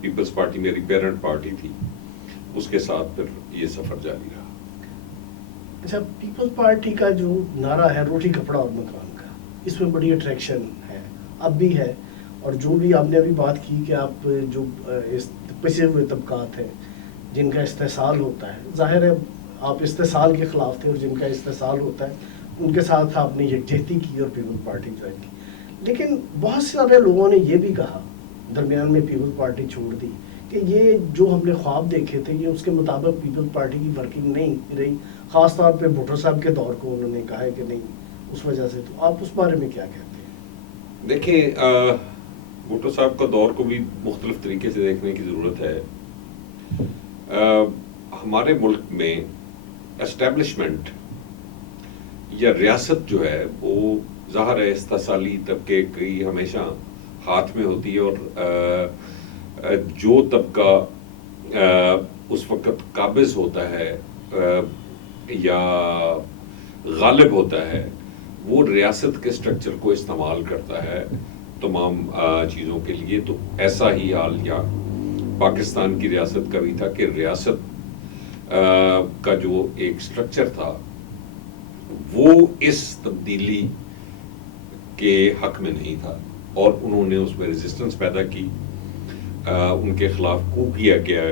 Peoples party میری parent party تھی، اس کے ساتھ پھر یہ سفر جاری رہا۔ اچھا، پیپل پارٹی کا جو نعرہ ہے روٹی کپڑا اور مکان کا، اس میں بڑی اٹریکشن ہے، اب بھی ہے، اور جو بھی آپ نے ابھی بات کی کہ آپ جو پسے ہوئے طبقات ہیں جن کا استحصال ہوتا ہے، ظاہر ہے آپ استحصال کے خلاف تھے، اور جن کا استحصال ہوتا ہے ان کے ساتھ آپ نے یکجہتی کی اور پیپل پارٹی جوائن کی، لیکن بہت سارے لوگوں نے یہ بھی کہا درمیان میں پیپل پارٹی چھوڑ دی کہ یہ جو ہم نے خواب دیکھے تھے یہ اس کے مطابق پیپل پارٹی کی ورکنگ نہیں رہی، خاص طور پہ بھٹو صاحب کے دور کو انہوں نے کہا ہے کہ نہیں، اس وجہ سے۔ تو آپ اس بارے میں کیا کہتے ہیں؟ دیکھیں، بھٹو صاحب کا دور کو بھی مختلف طریقے سے دیکھنے کی ضرورت ہے۔ ہمارے ملک میں اسٹیبلشمنٹ یا ریاست جو ہے وہ ظاہر ہے استحصالی طبقے کی ہمیشہ ہاتھ میں ہوتی ہے، اور جو طبقہ اس وقت قابض ہوتا ہے یا غالب ہوتا ہے وہ ریاست کے سٹرکچر کو استعمال کرتا ہے تمام چیزوں کے لیے۔ تو ایسا ہی حال یا پاکستان کی ریاست کا بھی تھا کہ ریاست کا جو ایک سٹرکچر تھا وہ اس تبدیلی کے حق میں نہیں تھا، اور انہوں نے اس میں ریزسٹنس پیدا کی، ان کے خلاف کو کیا گیا،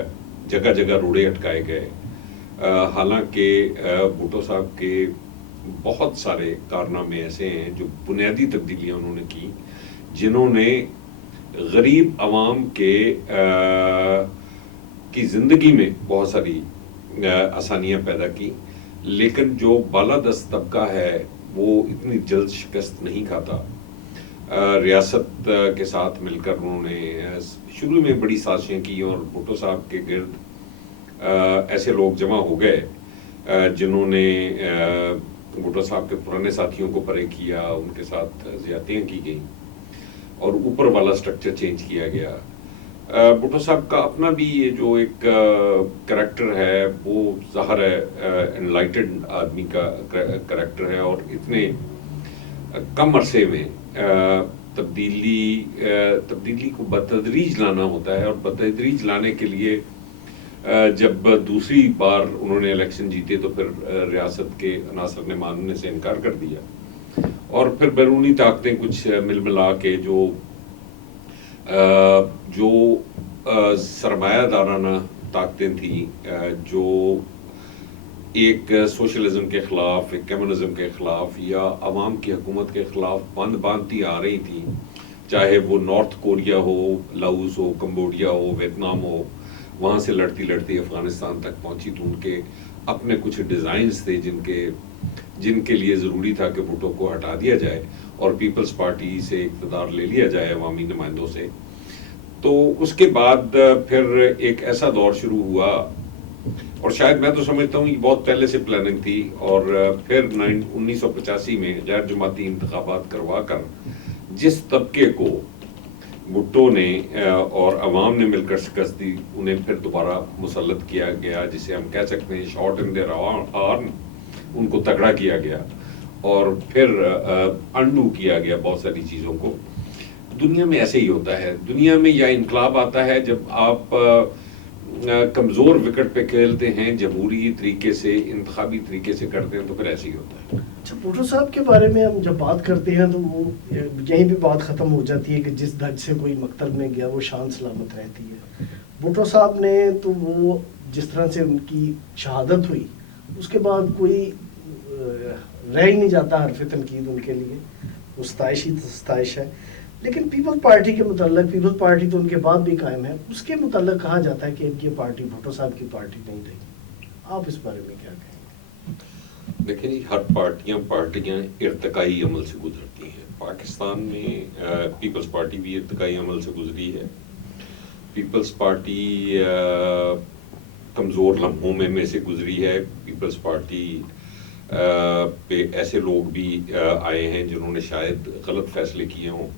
جگہ جگہ روڑے اٹکائے گئے۔ حالانکہ بھٹو صاحب کے بہت سارے کارنامے ایسے ہیں جو بنیادی تبدیلیاں انہوں نے کی، جنہوں نے غریب عوام کی زندگی میں بہت ساری آسانیاں پیدا کی، لیکن جو بالادست طبقہ ہے وہ اتنی جلد شکست نہیں کھاتا۔ ریاست کے ساتھ مل کر انہوں نے شروع میں بڑی سازشیں کی، اور بھٹو صاحب کے گرد ایسے لوگ جمع ہو گئے جنہوں نے بھٹو صاحب کے پرانے ساتھیوں کو پرے کیا، ان کے ساتھ زیادتیاں کی گئیں، اور اوپر والا سٹرکچر چینج کیا گیا۔ بھٹو صاحب کا اپنا بھی یہ جو ایک کریکٹر ہے وہ ظاہر ہے انلائٹڈ آدمی کا کریکٹر ہے، اور اتنے کم عرصے میں تبدیلی کو بتدریج لانا ہوتا ہے، اور بتدریج لانے کے لیے جب دوسری بار انہوں نے الیکشن جیتے تو پھر ریاست کے عناصر نے ماننے سے انکار کر دیا، اور پھر بیرونی طاقتیں کچھ مل ملا کے جو سرمایہ دارانہ طاقتیں تھیں، جو ایک سوشلزم کے خلاف، ایک کمیونزم کے خلاف یا عوام کی حکومت کے خلاف باندھتی آ رہی تھیں، چاہے وہ نارتھ کوریا ہو، لاؤس ہو، کمبوڈیا ہو، ویتنام ہو، وہاں سے لڑتی لڑتی افغانستان تک پہنچی، تو ان کے اپنے کچھ ڈیزائنز تھے جن کے لیے ضروری تھا کہ بھٹو کو ہٹا دیا جائے اور پیپلز پارٹی سے اقتدار لے لیا جائے عوامی نمائندوں سے۔ تو اس کے بعد پھر ایک ایسا دور شروع ہوا، اور شاید میں تو سمجھتا ہوں یہ بہت پہلے سے پلاننگ تھی، اور پھر 1985 میں غیر جماعتی انتخابات کروا کر جس طبقے کو بھٹو نے اور عوام نے مل کر شکست دی، انہیں پھر دوبارہ مسلط کیا گیا، جسے ہم کہہ سکتے ہیں شاٹ ان دیئر آرم، ان کو تگڑا کیا گیا، اور پھر انڈو کیا گیا بہت ساری چیزوں کو۔ دنیا میں ایسے ہی ہوتا ہے، دنیا میں یا انقلاب آتا ہے جب آپ کمزور وکٹ پہ کھیلتے ہیں، جمہوری طریقے سے، انتخابی طریقے سے کرتے ہیں، تو پھر ایسے ہی ہوتا ہے۔ اچھا، بھٹو صاحب کے بارے میں ہم جب بات کرتے ہیں تو وہ یہیں پہ بات ختم ہو جاتی ہے کہ جس دھج سے کوئی مقتل میں گیا وہ شان سلامت رہتی ہے۔ بھٹو صاحب نے تو وہ جس طرح سے ان کی شہادت ہوئی اس کے بعد کوئی رہ ہی نہیں جاتا حرف تنقید ان کے لیے، وہ ستائش ہی ستائش ہے۔ لیکن پیپل پارٹی کے متعلق، پیپل پارٹی تو ان کے بعد بھی قائم ہے، اس کے متعلق کہا جاتا ہے کہ ان کی پارٹی بھٹو صاحب کی پارٹی نہیں رہی، آپ اس بارے میں کیا کہیں گے؟ دیکھیں جی، ہر پارٹیاں ارتقائی عمل سے گزرتی ہیں۔ پاکستان میں پیپلز پارٹی بھی ارتقائی عمل سے گزری ہے۔ پیپلز پارٹی کمزور لمحوں میں سے گزری ہے۔ پیپلز پارٹی پہ ایسے لوگ بھی آئے ہیں جنہوں نے شاید غلط فیصلے کیے ہوں،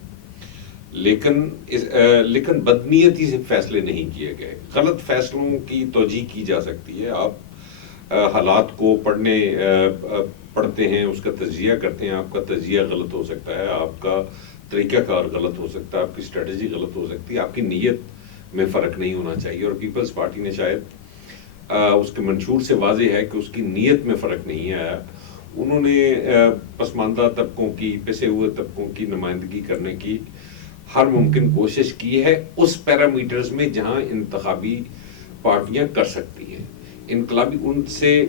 لیکن بدنیتی سے فیصلے نہیں کیے گئے۔ غلط فیصلوں کی توجیہ کی جا سکتی ہے، آپ حالات کو پڑھتے ہیں، اس کا تجزیہ کرتے ہیں، آپ کا تجزیہ غلط ہو سکتا ہے، آپ کا طریقہ کار غلط ہو سکتا ہے، آپ کی اسٹریٹجی غلط ہو سکتی ہے، آپ کی نیت میں فرق نہیں ہونا چاہیے، اور پیپلز پارٹی نے شاید اس کے منشور سے واضح ہے کہ اس کی نیت میں فرق نہیں آیا. انہوں نے پسماندہ طبقوں کی، پسے ہوئے طبقوں کی نمائندگی کرنے کی ہر ممکن کوشش کی ہے اس پیرامیٹرز میں جہاں انتخابی پارٹیاں کر سکتی ہیں. انقلابی ان سے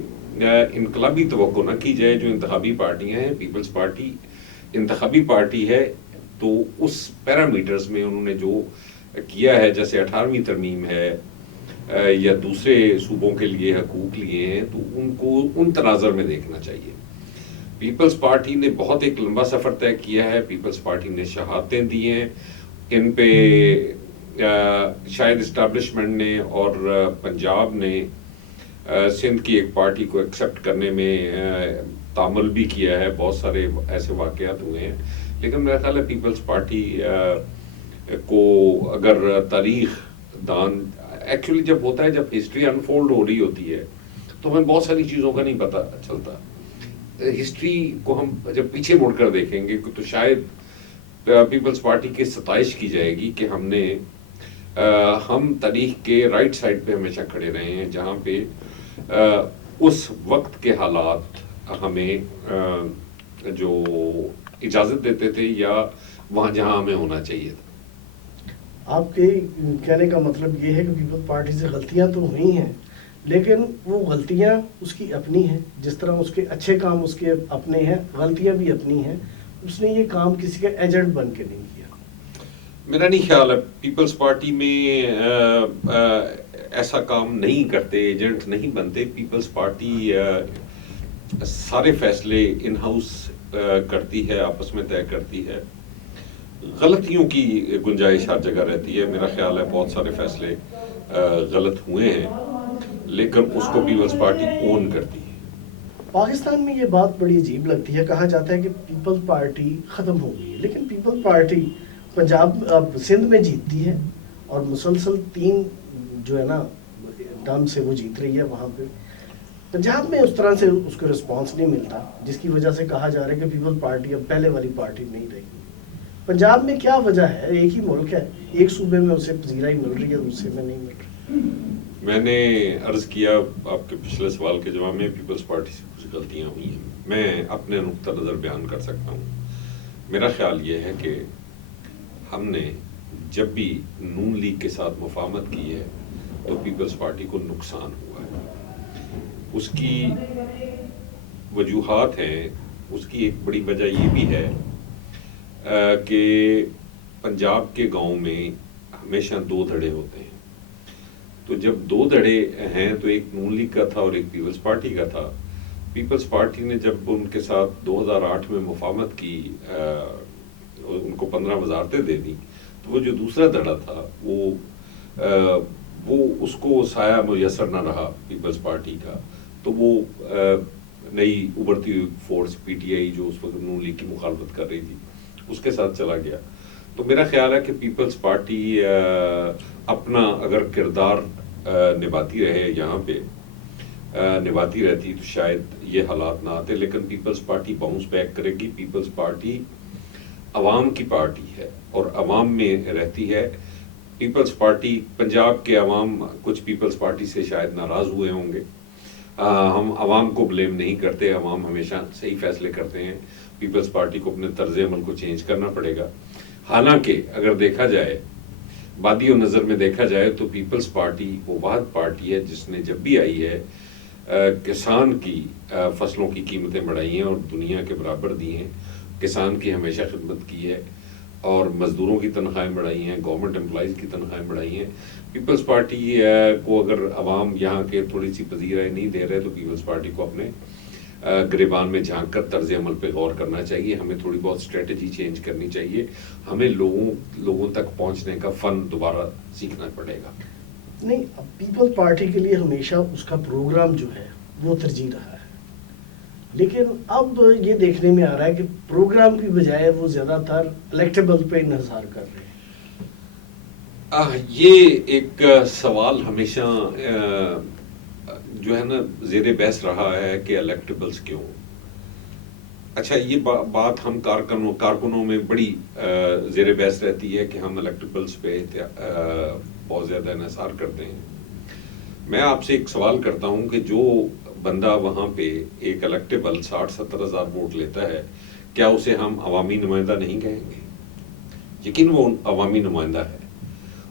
انقلابی توقع نہ کی جائے جو انتخابی پارٹیاں ہیں. پیپلز پارٹی انتخابی پارٹی ہے، تو اس پیرامیٹرز میں انہوں نے جو کیا ہے، جیسے 18ویں ترمیم ہے یا دوسرے صوبوں کے لیے حقوق لیے ہیں، تو ان کو ان تناظر میں دیکھنا چاہیے. پیپلز پارٹی نے بہت ایک لمبا سفر طے کیا ہے. پیپلز پارٹی نے شہادتیں دی ہیں، ان پہ شاید اسٹیبلشمنٹ نے اور پنجاب نے سندھ کی ایک پارٹی کو ایکسیپٹ کرنے میں تعامل بھی کیا ہے. بہت سارے ایسے واقعات ہوئے ہیں، لیکن میرا خیال ہے پیپلز پارٹی کو اگر تاریخ دان ایکچولی جب ہوتا ہے، جب ہسٹری انفولڈ ہو رہی ہوتی ہے تو ہمیں بہت ساری چیزوں کا نہیں پتہ چلتا. ہسٹری کو ہم جب پیچھے مڑ کر دیکھیں گے تو شاید پیپلز پارٹی کی ستائش کی جائے گی کہ ہم تاریخ کے رائٹ سائڈ پہ ہمیشہ کھڑے رہے ہیں، جہاں پہ اس وقت کے حالات ہمیں جو اجازت دیتے تھے یا وہاں جہاں ہمیں ہونا چاہیے تھا. آپ کے کہنے کا مطلب یہ ہے کہ پیپلز پارٹی سے غلطیاں تو ہوئی ہیں، لیکن وہ غلطیاں اس کی اپنی ہیں، جس طرح اس کے اچھے کام اس کے اپنے ہیں، غلطیاں بھی اپنی ہیں. اس نے یہ کام کسی کا ایجنٹ بن کے نہیں کیا. میرا نہیں خیال ہے پیپلز پارٹی میں ایسا کام نہیں کرتے، ایجنٹ نہیں بنتے. پیپلز پارٹی سارے فیصلے ان ہاؤس کرتی ہے، آپس میں طے کرتی ہے. غلطیوں کی گنجائش ہر جگہ رہتی ہے. میرا خیال ہے بہت سارے فیصلے غلط ہوئے ہیں، لیکن اس کو پیپلز پارٹی اون کرتی ہے. پاکستان میں یہ بات بڑی عجیب لگتی ہے، کہا جاتا ہے کہ پیپلز پارٹی ختم ہو گئی، لیکن پیپلز پارٹی پنجاب سندھ میں جیتتی ہے اور مسلسل 3 جو ہے نا ٹرم سے وہ جیت رہی ہے. وہاں پہ پنجاب میں اس طرح سے اس کو رسپانس نہیں ملتا، جس کی وجہ سے کہا جا رہا ہے کہ پیپلز پارٹی اب پہلے والی پارٹی نہیں رہی. پنجاب میں کیا وجہ ہے؟ ایک ہی ملک ہے، ایک صوبے میں اسے پذیرائی مل رہی ہے، دوسرے میں نہیں مل رہی. میں نے عرض کیا آپ کے پچھلے سوال کے جواب میں، پیپلز پارٹی سے کچھ غلطیاں ہوئی ہیں. میں اپنے نقطہ نظر بیان کر سکتا ہوں. میرا خیال یہ ہے کہ ہم نے جب بھی نون لیگ کے ساتھ مفاہمت کی ہے تو پیپلز پارٹی کو نقصان ہوا ہے. اس کی وجوہات ہیں. اس کی ایک بڑی وجہ یہ بھی ہے کہ پنجاب کے گاؤں میں ہمیشہ 2 دھڑے ہوتے ہیں. تو جب 2 دھڑے ہیں تو ایک نون لیگ کا تھا اور ایک پیپلز پارٹی کا تھا. پیپلز پارٹی نے جب ان کے ساتھ 2008 میں مفاہمت کی، ان کو 15 وزارتیں دے دی، تو وہ جو دوسرا دھڑا تھا وہ اس کو سایہ میسر نہ رہا پیپلز پارٹی کا. تو وہ نئی ابھرتی ہوئی فورس پی ٹی آئی جو اس وقت نون لیگ کی مخالفت کر رہی تھی اس کے ساتھ چلا گیا. تو میرا خیال ہے کہ پیپلز پارٹی اپنا اگر کردار نبھاتی رہے، یہاں پہ نبھاتی رہتی تو شاید یہ حالات نہ آتے. لیکن پیپلز پارٹی باؤنس بیک کرے گی. پیپلز پارٹی عوام کی پارٹی ہے اور عوام میں رہتی ہے. پیپلز پارٹی پنجاب کے عوام کچھ پیپلز پارٹی سے شاید ناراض ہوئے ہوں گے. ہم عوام کو بلیم نہیں کرتے، عوام ہمیشہ صحیح فیصلے کرتے ہیں. پیپلز پارٹی کو اپنے طرز عمل کو چینج کرنا پڑے گا. حالانکہ اگر دیکھا جائے، بادی و نظر میں دیکھا جائے تو پیپلز پارٹی وہ واحد پارٹی ہے جس نے جب بھی آئی ہے کسان کی فصلوں کی قیمتیں بڑھائی ہیں اور دنیا کے برابر دی ہیں. کسان کی ہمیشہ خدمت کی ہے اور مزدوروں کی تنخواہیں بڑھائی ہیں، گورنمنٹ امپلائیز کی تنخواہیں بڑھائی ہیں. پیپلز پارٹی کو اگر عوام یہاں کے تھوڑی سی پذیرائی نہیں دے رہے تو پیپلز پارٹی کو اپنے گریبان میں جھانک کر طرز عمل پہ غور کرنا چاہیے. ہمیں تھوڑی بہت اسٹریٹجی چینج کرنی چاہیے. ہمیں لوگوں تک پہنچنے کا فن دوبارہ سیکھنا پڑے گا. نہیں، پیپلز پارٹی کے لیے ہمیشہ اس کا پروگرام جو ہے وہ ترجیح رہا ہے، لیکن اب یہ دیکھنے میں آ رہا ہے کہ پروگرام کی بجائے وہ زیادہ تر الیکٹیبل پہ انحصار کر رہے ہیں. یہ ایک سوال ہمیشہ جو ہے نا زیر بحث رہا ہے کہ الیکٹیبلز کیوں. اچھا، یہ بات ہم کارکنوں میں بڑی زیر بحث رہتی ہے کہ ہم الیکٹیبلز پہ بہت زیادہ انحصار کرتے ہیں. میں آپ سے ایک سوال کرتا ہوں کہ جو بندہ وہاں پہ ایک الیکٹیبل 60-70 ہزار ووٹ لیتا ہے، کیا اسے ہم عوامی نمائندہ نہیں کہیں گے؟ یقین وہ عوامی نمائندہ ہے.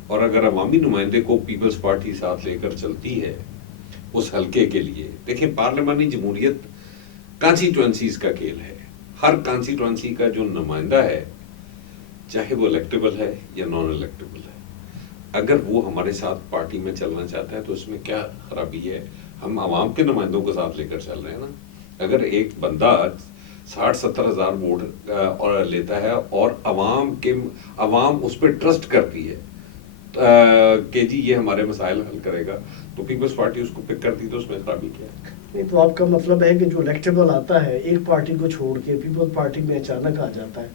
اور اگر عوامی نمائندے کو پیپلز پارٹی ساتھ لے کر چلتی ہے اس حلقے کے لیے، دیکھیں پارلیمانی جمہوریت کانسٹیٹوئنسیز کا کھیل ہے. ہر کانسٹیٹوئنسی کا جو نمائندہ ہے، چاہے وہ الیکٹیبل ہے یا نان الیکٹیبل ہے، اگر وہ ہمارے ساتھ پارٹی میں چلنا چاہتا ہے تو اس میں کیا خرابی ہے؟ ہم عوام کے نمائندوں کو ساتھ لے کر چل رہے ہیں نا. اگر ایک بندہ 60-70 ہزار ووٹ اور لیتا ہے اور عوام اس پہ ٹرسٹ کرتی ہے کہ جی یہ ہمارے مسائل حل کرے گا، تو پیپلز پارٹی اس کو پک کرتی، تو اس میں خرابی کیا ہے؟ نہیں تو آپ کا مطلب ہے کہ جو الیکٹیبل آتا ہے ایک پارٹی کو چھوڑ کے پیپل پارٹی میں اچانک آ جاتا ہے،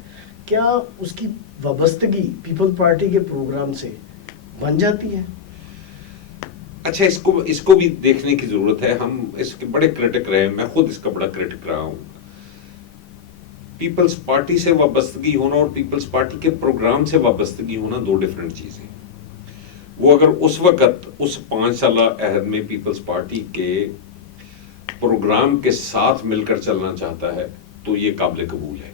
کیا اس کی وابستگی پیپل پارٹی کے پروگرام سے بن جاتی ہے؟ اچھا، اس کو بھی دیکھنے کی ضرورت ہے. ہم اس کے بڑے کرٹک رہے ہیں، میں خود اس کا بڑا کرٹک رہا ہوں. پیپلز پارٹی سے وابستگی ہونا اور پیپلز پارٹی کے پروگرام سے وابستگی ہونا دو ڈیفرنٹ چیزیں. وہ اگر اس وقت اس 5 سالہ عہد میں پیپلز پارٹی کے پروگرام کے ساتھ مل کر چلنا چاہتا ہے تو یہ قابل قبول ہے،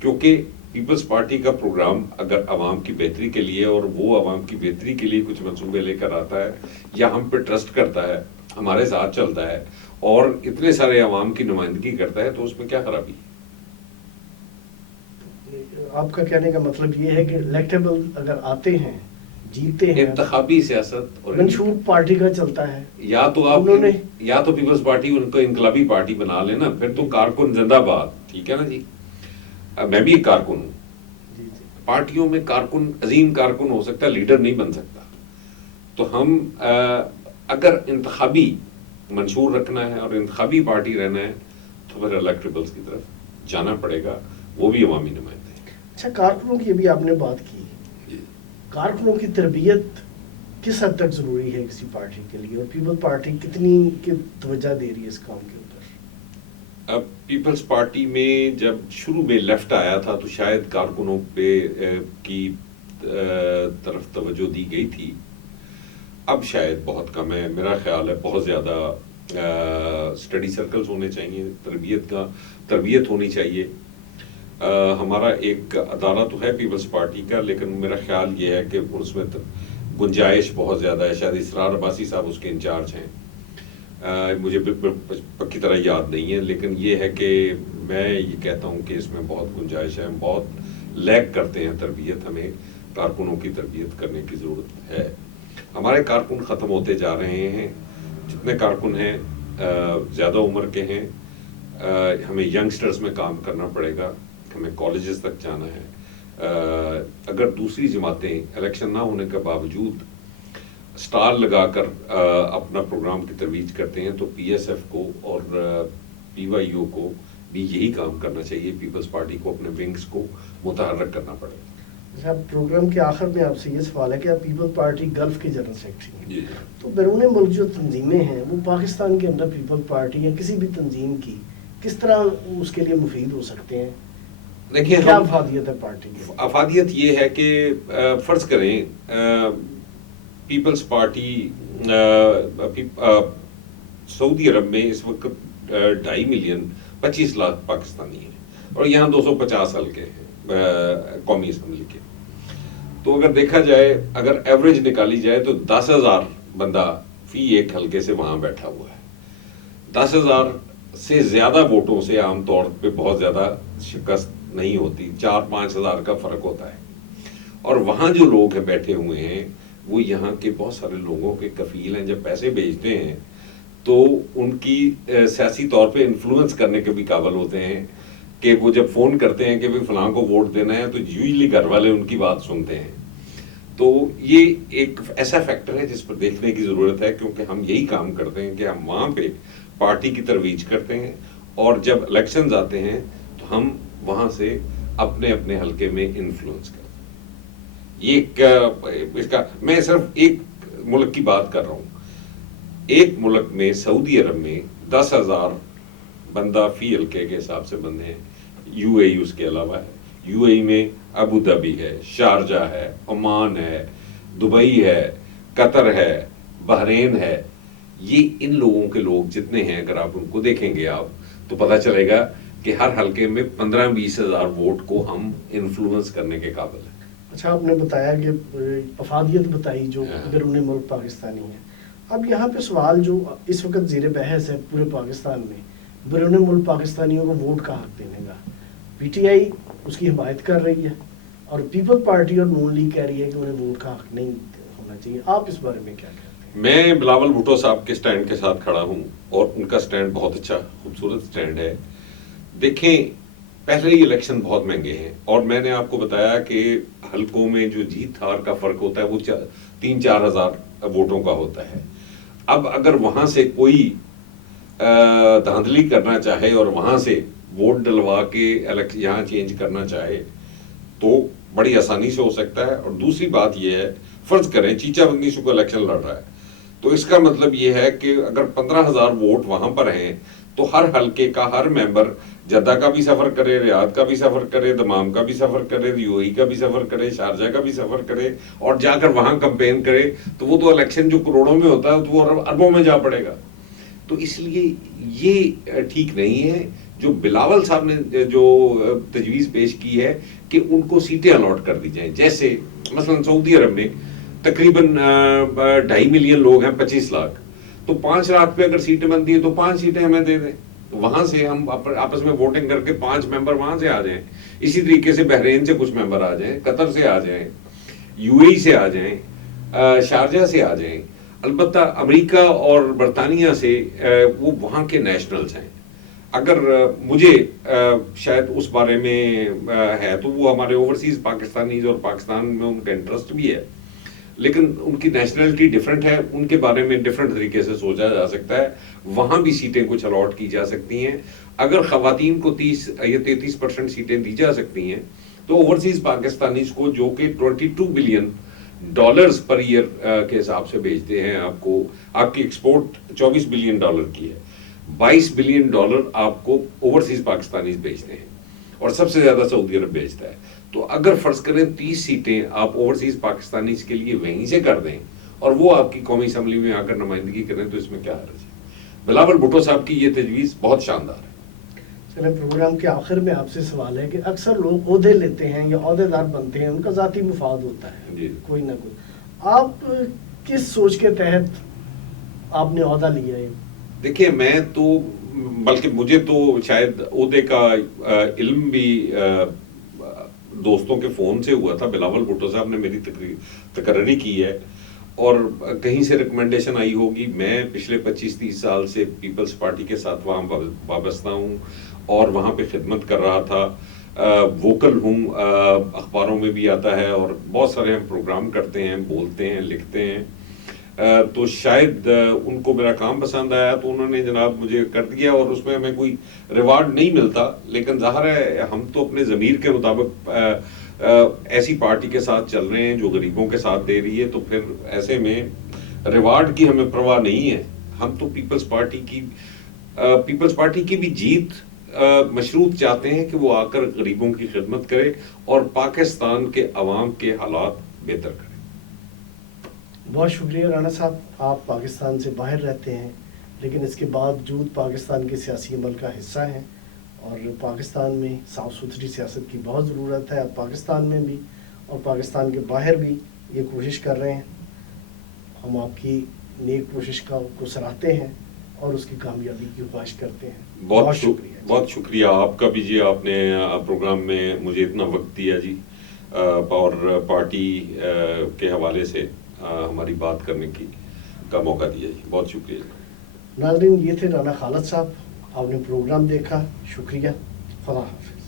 کیونکہ پیپلز پارٹی کا پروگرام اگر عوام کی بہتری کے لیے اور وہ عوام کی بہتری کے لیے کچھ منصوبے لے کر آتا ہے یا ہم پہ ٹرسٹ کرتا ہے، ہمارے ساتھ چلتا ہے اور اتنے سارے عوام کی نمائندگی کرتا ہے، تو اس میں کیا خرابی ہے؟ آپ کا کہنے کا مطلب یہ ہے کہ الیکٹیبل اگر آتے ہیں، جیتے ہیں، انتخابی سیاست اور منشور پارٹی کا چلتا ہے، یا تو پیپلز پارٹی ان کو انقلابی پارٹی بنا لینا، پھر تو کارکن زندہ باد. ٹھیک ہے نا جی، میں بھی ایک کارکن ہوں. پارٹیوں میں کارکن عظیم کارکن ہو سکتا ہے، لیڈر نہیں بن سکتا. تو ہم اگر انتخابی منشور رکھنا ہے اور انتخابی پارٹی رہنا ہے تو پھر الیکٹیبلز کی طرف جانا پڑے گا، وہ بھی عوامی نمائندے ہیں. اچھا، کارکنوں کی ابھی آپ نے بات کی، کارکنوں کی تربیت کس حد تک ضروری ہے کسی پارٹی کے لیے، اور پیپل پارٹی کتنی کی توجہ دے رہی ہے اس کام کے اوپر؟ اب پیپلز پارٹی میں جب شروع میں لیفٹ آیا تھا تو شاید کارکنوں پہ کی طرف توجہ دی گئی تھی. اب شاید بہت کم ہے. میرا خیال ہے بہت زیادہ اسٹڈی سرکلز ہونے چاہیے، تربیت ہونی چاہیے. ہمارا ایک ادارہ تو ہے پیپلز پارٹی کا، لیکن میرا خیال یہ ہے کہ اس میں گنجائش بہت زیادہ ہے. شاید اسرار عباسی صاحب اس کے انچارج ہیں، مجھے بالکل پکی طرح یاد نہیں ہے، لیکن یہ ہے کہ میں یہ کہتا ہوں کہ اس میں بہت گنجائش ہے. ہم بہت لیک کرتے ہیں تربیت، ہمیں کارکنوں کی تربیت کرنے کی ضرورت ہے. ہمارے کارکن ختم ہوتے جا رہے ہیں. جتنے کارکن ہیں زیادہ عمر کے ہیں. ہمیں ینگسٹرز میں کام کرنا پڑے گا، ہمیں کالجز تک جانا ہے. اگر دوسری جماعتیں الیکشن نہ ہونے کے باوجود سٹال لگا کر اپنا پروگرام کی ترویج کرتے ہیں تو پی ایس ایف کو اور پی وائی او کو بھی یہی کام کرنا چاہیے. پیپلز پارٹی کو اپنے ونگز کو متحرک کرنا پڑے گا. اچھا، پروگرام کے آخر میں آپ سے یہ سوال ہے کہ آپ پیپل پارٹی گلف کے جنرل سیکرٹری ہیں، تو بیرون ملک جو تنظیمیں ہیں وہ پاکستان کے اندر پیپل پارٹی یا کسی بھی تنظیم کی کس طرح اس کے لیے مفید ہو سکتے ہیں؟ دیکھیے، کیا افادیت ہے پارٹی کی؟ افادیت یہ ہے کہ فرض کریں پیپلز پارٹی سعودی عرب میں اس وقت 2.5 ملین 25 لاکھ پاکستانی ہیں اور یہاں 250 حلقے ہیں قومی اسمبلی کے. تو اگر دیکھا جائے، اگر ایوریج نکالی جائے تو 10,000 بندہ فی ایک حلقے سے وہاں بیٹھا ہوا ہے. 10,000 سے زیادہ ووٹوں سے عام طور پہ بہت زیادہ شکست نہیں ہوتی، 4-5 ہزار کا فرق ہوتا ہے. اور وہاں جو لوگ ہیں بیٹھے ہوئے ہیں وہ یہاں کے بہت سارے لوگوں کے کفیل ہیں. جب پیسے بھیجتے ہیں تو ان کی سیاسی طور پہ انفلوئنس کرنے کے بھی قابل ہوتے ہیں کہ وہ جب فون کرتے ہیں کہ بھی فلاں کو ووٹ دینا ہے تو یوزلی گھر والے ان کی بات سنتے ہیں. تو یہ ایک ایسا فیکٹر ہے جس پر دیکھنے کی ضرورت ہے، کیونکہ ہم یہی کام کرتے ہیں کہ ہم وہاں پہ پارٹی کی ترویج کرتے ہیں اور جب الیکشنز آتے ہیں تو ہم وہاں سے اپنے اپنے حلقے میں انفلوئنس کرتے ہیں. اس کا میں صرف ایک ملک کی بات کر رہا ہوں. ایک ملک میں سعودی عرب میں 10,000 بندہ فی حلقے کے حساب سے بندے ہیں. یو اے ای اس کے علاوہ ہے. یو اے ای میں ابو دھابی ہے، شارجہ ہے، عمان ہے، دبئی ہے، قطر ہے, بحرین ہے, یہ ان لوگوں کے لوگ جتنے ہیں اگر آپ ان کو دیکھیں گے آپ تو پتہ چلے گا کہ ہر حلقے میں 15-20 ہزار ووٹ کو ہم انفلوئنس کرنے کے قابل ہیں. اچھا آپ نے بتایا کہ افادیت بتائی جو بیرون ملک پاکستانی ہیں. اب یہاں پہ سوال جو اس وقت زیر بحث ہے پورے پاکستان میں, بیرون ملک پاکستانیوں کو ووٹ کا حق دینے کا. پی ٹی آئی اس کی حمایت کر رہی ہے اور پیپل پارٹی اور نون لیگ کہہ رہی ہے کہ انہیں ووٹ کا حق نہیں ہونا چاہیے. آپ اس بارے میں کیا کہتے ہیں؟ میں بلاول بھٹو صاحب کے سٹینڈ کے ساتھ کھڑا ہوں اور ان کا سٹینڈ بہت اچھا خوبصورت سٹینڈ ہے. دیکھیں پہلے ہی الیکشن بہت مہنگے ہیں اور میں نے آپ کو بتایا کہ حلقوں میں جو جیت ہار کا فرق ہوتا ہے وہ 3-4 ہزار ووٹوں کا ہوتا ہے. اب اگر وہاں سے کوئی دھاندلی کرنا چاہے اور وہاں سے ووٹ ڈلوا کے یہاں چینج کرنا چاہے تو بڑی آسانی سے ہو سکتا ہے. اور دوسری بات یہ ہے, فرض کریں چیچا بندیشو کو الیکشن لڑ رہا ہے تو اس کا مطلب یہ ہے کہ اگر 15,000 ووٹ وہاں پر ہیں تو ہر حلقے کا ہر ممبر جدہ کا بھی سفر کرے, ریاض کا بھی سفر کرے, دمام کا بھی سفر کرے, یو اے کا بھی سفر کرے, شارجہ کا بھی سفر کرے اور جا کر وہاں کمپین کرے تو وہ تو الیکشن جو کروڑوں میں ہوتا ہے تو وہ اربوں میں جا پڑے گا. تو اس لیے یہ ٹھیک نہیں ہے. جو بلاول صاحب نے جو تجویز پیش کی ہے کہ ان کو سیٹیں الاٹ کر دی جائیں, جیسے مثلا سعودی عرب میں تقریباً 2.5 ملین لوگ ہیں, 25 لاکھ, تو 5 لاکھ پہ اگر سیٹیں بنتی ہیں تو 5 سیٹیں ہمیں دے دیں, وہاں سے ہم آپس میں ووٹنگ کر کے 5 ممبر وہاں سے آ جائیں. اسی طریقے سے بحرین سے کچھ ممبر آ جائیں, قطر سے آ جائیں, یو اے سے آ جائیں, شارجہ سے آ جائیں. البتہ امریکہ اور برطانیہ سے وہ وہاں کے نیشنلز ہیں. اگر مجھے شاید اس بارے میں ہے تو وہ ہمارے اوورسیز پاکستانیز اور پاکستان میں ان کا انٹرسٹ بھی ہے, لیکن ان کی نیشنلٹی ڈیفرنٹ ہے, ان کے بارے میں ڈیفرنٹ طریقے سے سوچا جا سکتا ہے. وہاں بھی سیٹیں کچھ الاٹ کی جا سکتی ہیں. اگر خواتین کو 30 یا 33% سیٹیں دی جا سکتی ہیں تو اوورسیز پاکستانیز کو جو کہ $22 بلین پر ایئر کے حساب سے بھیجتے ہیں, آپ کی ایکسپورٹ $24 بلین کی ہے, $22 بلین آپ کو اوورسیز پاکستانیز بھیجتے ہیں اور سب سے زیادہ سعودی عرب بھیجتا ہے. تو اگر فرض کریں 30 سیٹیں آپ اوورسیز پاکستانیز کے لیے وہیں سے کر دیں اور وہ آپ کی قومی اسمبلی میں آ کر نمائندگی کریں تو اس میں کیا حرج ہے. بلاول بھٹو صاحب کی یہ تجویز بہت شاندار ہے. چلیں پروگرام کے آخر میں آپ سے سوال ہے کہ اکثر لوگ عہدے لیتے ہیں یا عہدے دار بنتے ہیں, ان کا ذاتی مفاد ہوتا ہے جی. کوئی نہ کوئی. آپ کس سوچ کے تحت آپ نے عہدہ لیا ہے؟ دیکھیں میں تو بلکہ مجھے تو شاید عہدے کا علم بھی دوستوں کے فون سے ہوا تھا. بلاول بھٹو صاحب نے میری تقرری کی ہے اور کہیں سے ریکمنڈیشن آئی ہوگی. میں پچھلے 25-30 سال سے پیپلز پارٹی کے ساتھ وہاں وابستہ ہوں اور وہاں پہ خدمت کر رہا تھا. ووکل ہوں, اخباروں میں بھی آتا ہے اور بہت سارے ہم پروگرام کرتے ہیں, بولتے ہیں, لکھتے ہیں. تو شاید ان کو میرا کام پسند آیا تو انہوں نے جناب مجھے کر دیا اور اس میں ہمیں کوئی ریوارڈ نہیں ملتا, لیکن ظاہر ہے ہم تو اپنے ضمیر کے مطابق ایسی پارٹی کے ساتھ چل رہے ہیں جو غریبوں کے ساتھ دے رہی ہے, تو پھر ایسے میں ریوارڈ کی ہمیں پرواہ نہیں ہے. ہم تو پیپلز پارٹی کی بھی جیت مشروط چاہتے ہیں کہ وہ آ کر غریبوں کی خدمت کرے اور پاکستان کے عوام کے حالات بہتر کرے. بہت شکریہ رانا صاحب. آپ پاکستان سے باہر رہتے ہیں لیکن اس کے باوجود پاکستان کے سیاسی عمل کا حصہ ہیں اور پاکستان میں صاف ستھری سیاست کی بہت ضرورت ہے. آپ پاکستان میں بھی اور پاکستان کے باہر بھی یہ کوشش کر رہے ہیں. ہم آپ کی نیک کوشش کو سراہتے ہیں اور اس کی کامیابی کی خواہش کرتے ہیں. بہت شکریہ. بہت شکریہ آپ کا بھی جی, آپ نے پروگرام میں مجھے اتنا وقت دیا جی اور پارٹی کے حوالے سے ہماری بات کرنے کا موقع دیا جی. بہت شکریہ. ناظرین, یہ تھے رانا خالد صاحب. آپ نے پروگرام دیکھا, شکریہ. خدا حافظ.